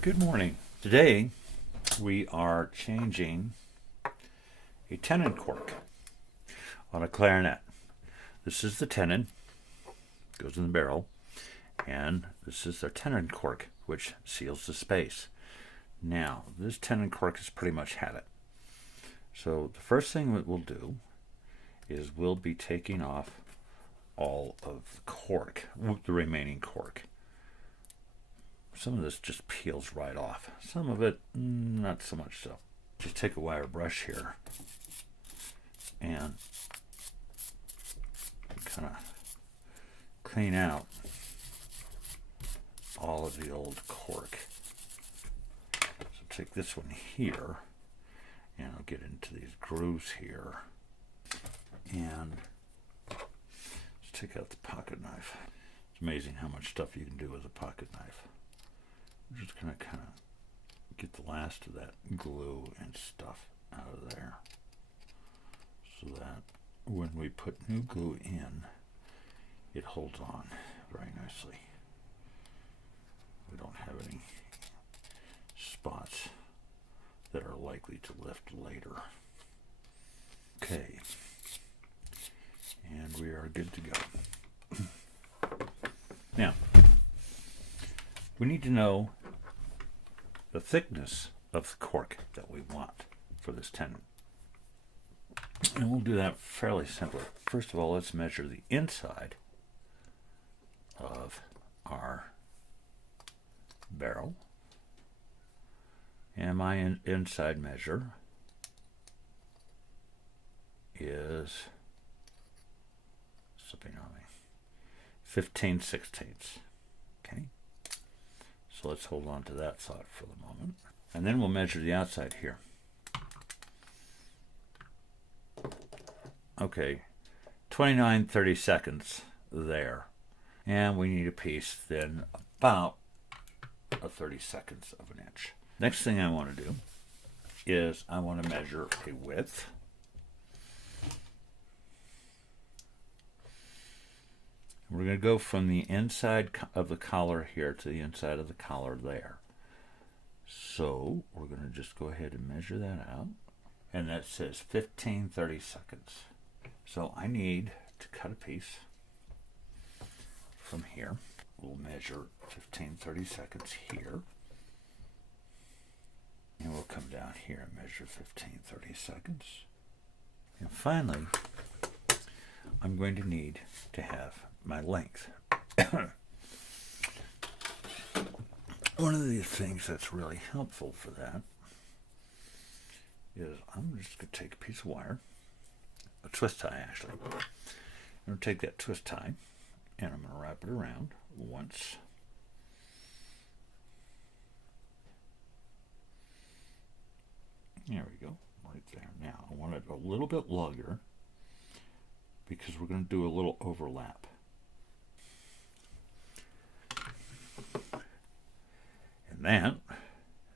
Good morning. Today we are changing a tenon cork on a clarinet. This is the tenon, goes in the barrel, and this is the tenon cork, which seals the space. Now, this tenon cork has pretty much had it. So the first thing that we'll do is we'll be taking off all of the cork, the remaining cork. Some of this just peels right off. Some of it, not so much so. Just take a wire brush here and kind of clean out all of the old cork. So take this one here, and I'll get into these grooves here, and just take out the pocket knife. It's amazing how much stuff you can do with a pocket knife. I'm just going to kind of get the last of that glue and stuff out of there so that when we put new glue in, it holds on very nicely. We don't have any spots that are likely to lift later. Okay, and we are good to go. Now, we need to know the thickness of the cork that we want for this tenon. And we'll do that fairly simply. First of all, let's measure the inside of our barrel. And my inside measure is, slipping on me, 15/16. Okay. So let's hold on to that thought for the moment. And then we'll measure the outside here. Okay, 29/32 there. And we need a piece then about a 32 of an inch. Next thing I want to do is I want to measure a width. We're going to go from the inside of the collar here to the inside of the collar there. So we're going to just go ahead and measure that out. And that says 15/32. So I need to cut a piece from here. We'll measure 15/32 here. And we'll come down here and measure 15/32. And finally, I'm going to need to have my length. One of the things that's really helpful for that is I'm just going to take a piece of wire, a twist tie actually. I'm going to take that twist tie and I'm going to wrap it around once. There we go, right there. Now I want it a little bit longer because we're going to do a little overlap. And that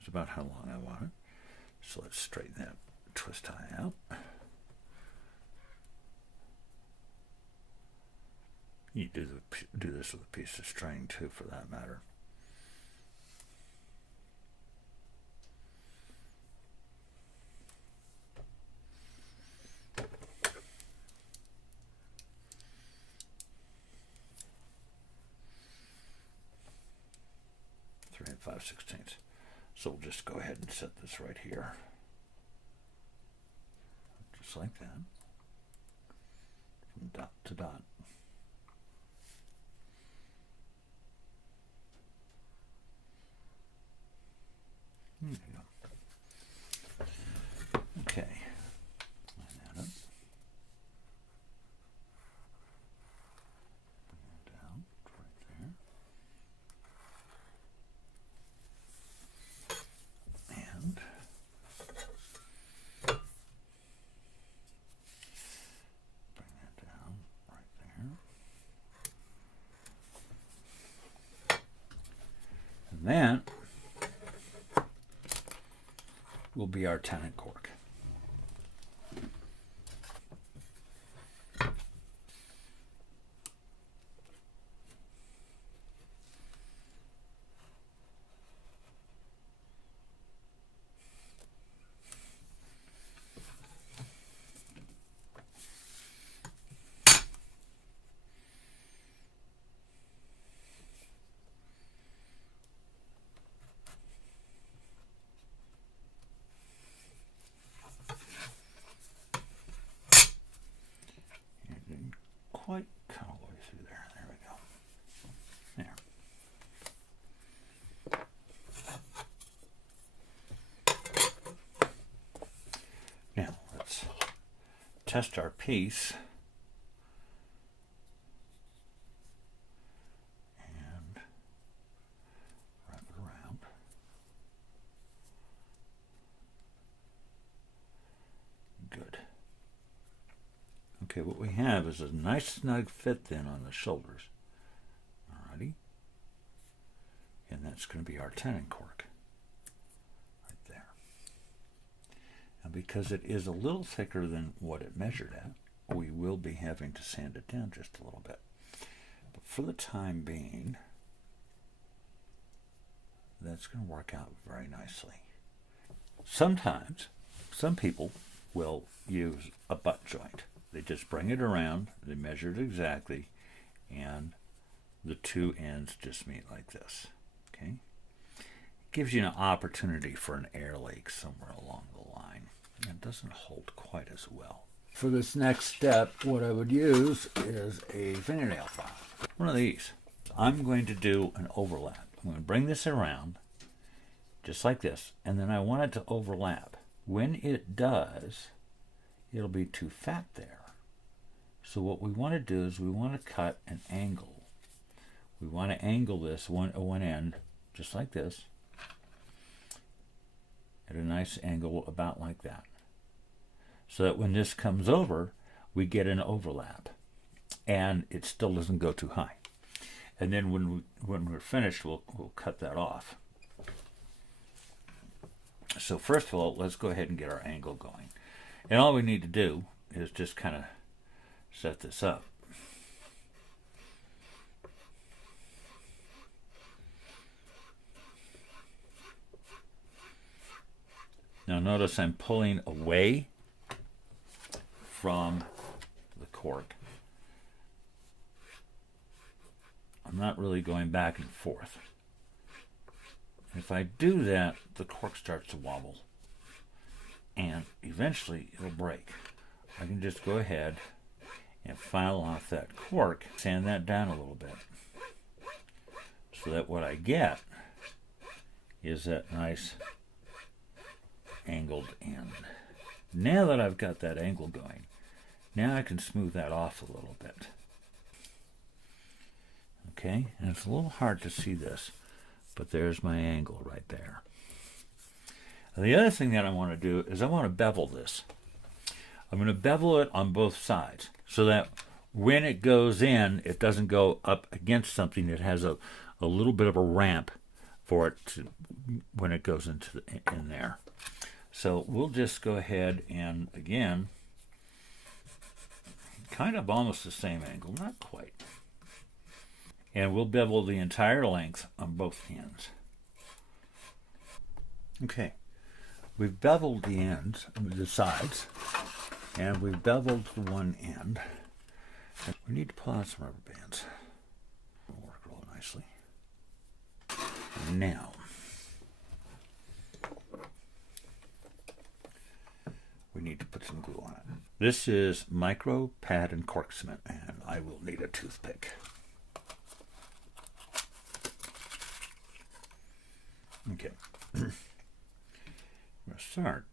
is about how long I want it. So let's straighten that twist tie out. You do this with a piece of string too, for that matter. And 5/16. So we'll just go ahead and set this right here. Just like that. From dot to dot. There you go. Okay. Line that up. Bring that down right there. And bring that down right there. And that will be our tenon cork. test our piece. And wrap it around. Good. Okay, what we have is a nice snug fit then on the shoulders. Alrighty. And that's going to be our tenon cork. Right there. And because it is a little thicker than what it measured at, we will be having to sand it down just a little bit. But for the time being, that's going to work out very nicely. Sometimes, some people will use a butt joint. They just bring it around, they measure it exactly, and the two ends just meet like this. Okay? It gives you an opportunity for an air leak somewhere along the line. It doesn't hold quite as well. For this next step, what I would use is a fingernail file. One of these. I'm going to do an overlap. I'm going to bring this around, just like this, and then I want it to overlap. When it does, it'll be too fat there. So what we want to do is we want to cut an angle. We want to angle this one end, just like this, at a nice angle about like that. So that when this comes over, we get an overlap. And it still doesn't go too high. And then when we're finished, we'll cut that off. So first of all, let's go ahead and get our angle going. And all we need to do is just kind of set this up. Now notice I'm pulling away from the cork. I'm not really going back and forth. If I do that, the cork starts to wobble. And eventually it'll break. I can just go ahead and file off that cork, sand that down a little bit. So that what I get is that nice angled end. Now that I've got that angle going, now I can smooth that off a little bit. Okay, and it's a little hard to see this, but there's my angle right there. And the other thing that I want to do is I want to bevel this. I'm going to bevel it on both sides so that when it goes in, it doesn't go up against something. It has a little bit of a ramp for it to, when it goes into in there. So we'll just go ahead and, again, kind of almost the same angle, not quite. And we'll bevel the entire length on both ends. Okay, we've beveled the ends, the sides, and we've beveled the one end. And we need to pull out some rubber bands. It'll work real nicely. Now, we need to put some glue on it. This is micro pad and cork cement, and I will need a toothpick. Okay, I'm going to start.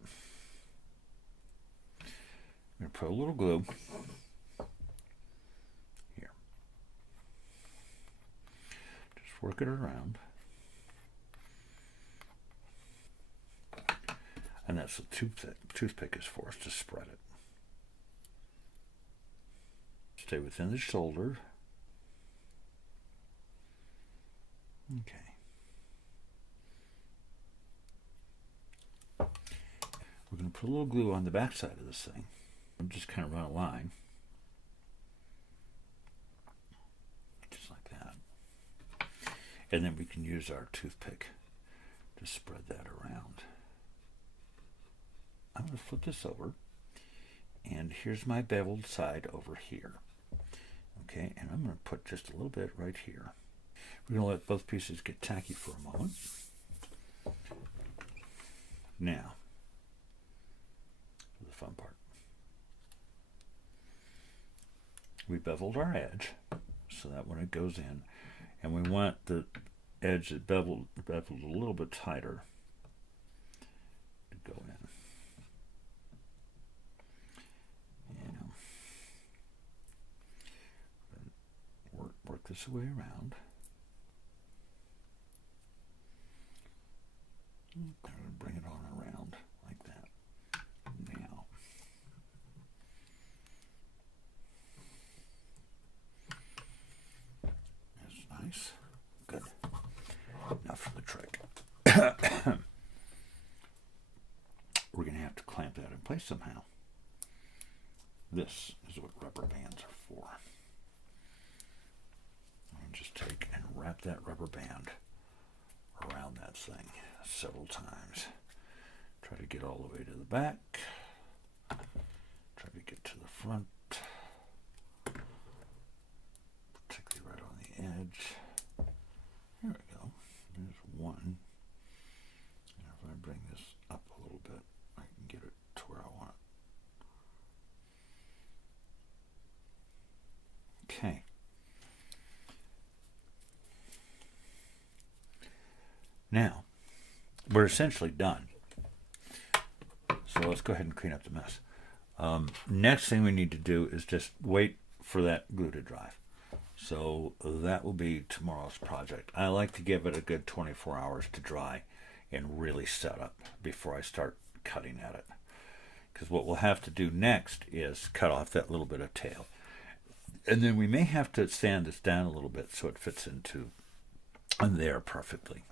I'm going to put a little glue here. Just work it around. And that's what toothpick is for, is to spread it. Stay within the shoulder. Okay. We're going to put a little glue on the back side of this thing. And just kind of run a line. Just like that. And then we can use our toothpick to spread that around. I'm going to flip this over. And here's my beveled side over here. Okay, and I'm going to put just a little bit right here. We're going to let both pieces get tacky for a moment. Now, the fun part. We beveled our edge so that when it goes in, and we want the edge that beveled a little bit tighter to go in. And this way around. I'm going to bring it on around like that. Now, that's nice. Good. Enough for the trick. We're going to have to clamp that in place somehow. This is what rubber bands are for. And just take and wrap that rubber band around that thing several times. Try to get all the way to the back. Try to get to the front. Particularly right on the edge. There we go. There's one. And if I bring this up a little bit, I can get it to where I want it. Okay. Now, we're essentially done. So let's go ahead and clean up the mess. Next thing we need to do is just wait for that glue to dry. So that will be tomorrow's project. I like to give it a good 24 hours to dry and really set up before I start cutting at it. Because what we'll have to do next is cut off that little bit of tail. And then we may have to sand this down a little bit so it fits into there perfectly.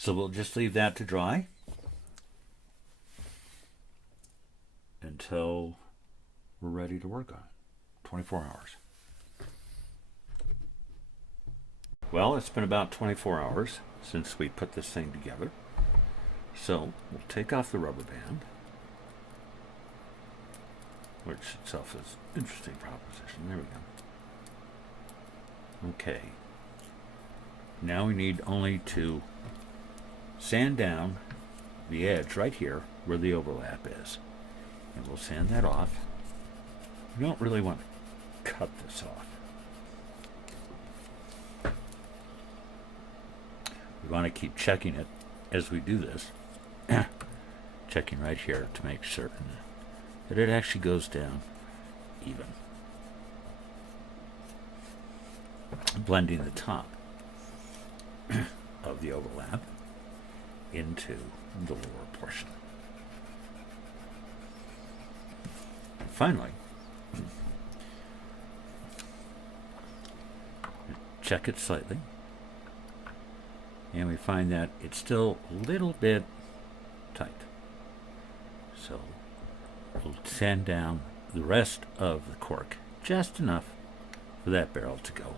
So we'll just leave that to dry until we're ready to work on it. 24 hours. Well, it's been about 24 hours since we put this thing together. So we'll take off the rubber band, which itself is an interesting proposition. There we go. Okay. Now we need only to sand down the edge right here where the overlap is. And we'll sand that off. We don't really want to cut this off. We want to keep checking it as we do this. Checking right here to make certain that it actually goes down even. Blending the top of the overlap into the lower portion. And finally, check it slightly, and we find that it's still a little bit tight. So we'll sand down the rest of the cork just enough for that barrel to go on.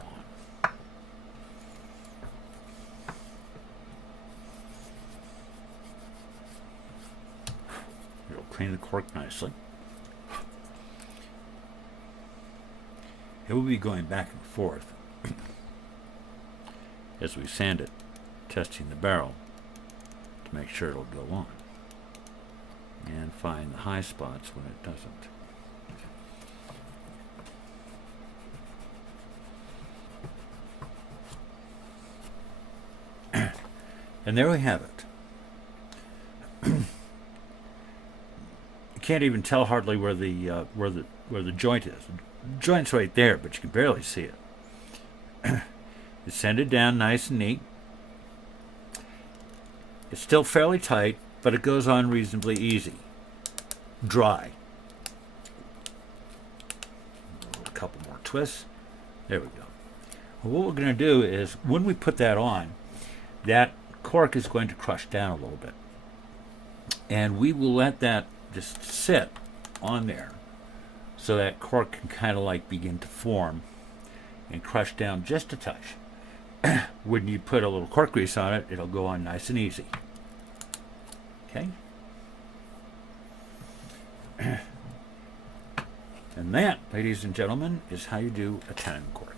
It'll clean the cork nicely. It will be going back and forth as we sand it, testing the barrel to make sure it'll go on, and find the high spots when it doesn't. And there we have it. You can't even tell hardly where the joint is. The joint's right there, but you can barely see it. You sand it down nice and neat. It's still fairly tight, but it goes on reasonably easy. Dry. A couple more twists. There we go. Well, what we're going to do is, when we put that on, that cork is going to crush down a little bit. And we will let that just sit on there so that cork can kind of like begin to form and crush down just a touch. When you put a little cork grease on it, it'll go on nice and easy. Okay? And that, ladies and gentlemen, is how you do a tenon cork.